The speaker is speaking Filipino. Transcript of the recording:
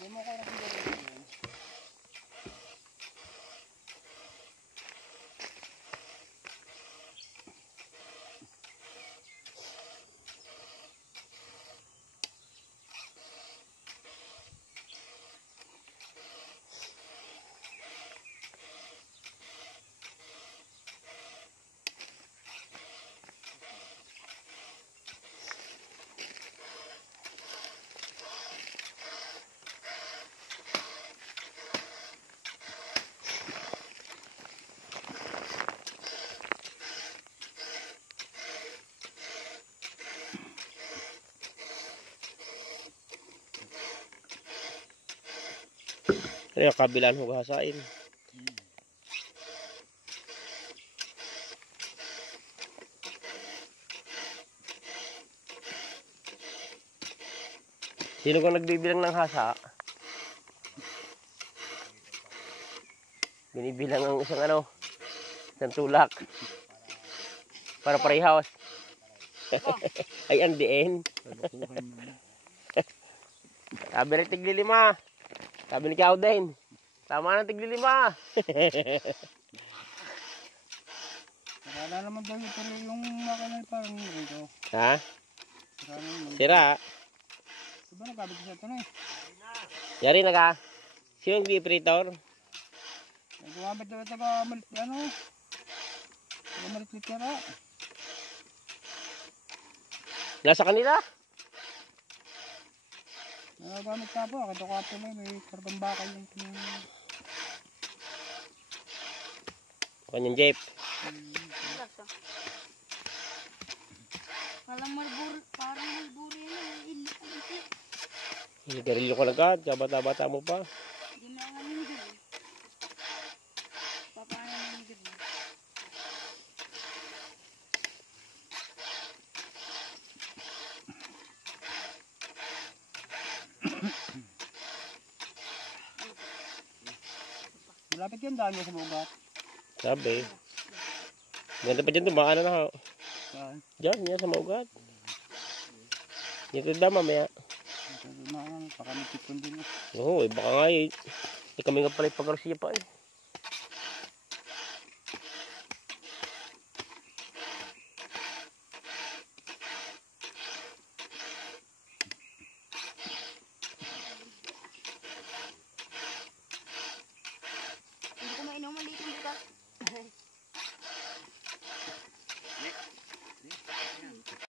Hindi mo ko rin. Ano yung kabilaan hugasain? Sino kang nagbibilang ng hasa? Binibilang ang isang isang tulak. Para parehas. Ay, ang diin. Sabi rin tigli-5. Sabi ni Kauden. Tama na tigli-5. Wala naman daw yung makina parang ito. Ha? Sira. Diba nagkabit siya ito na eh? Yari na ka. Sino yung operator? Gumamit daw ito ka malit litera. Nasa kanila? Nagagamit ka po. Kito ka ito na may kargang bakal yung Kanyang jeep. Parang malburi na. Garilyo ko agad. Bata-bata mo pa. Hindi na nga minigil. Papaano na minigil na. malapit yan dahil sa bugat. Sabi. Ganda pa dyan tumaan na ho. Saan? Diyan sa maugat. Dito daw mamaya. Pakamikit ko din. Oo, baka nga eh. Kami nga pala pag-arsiya pa eh.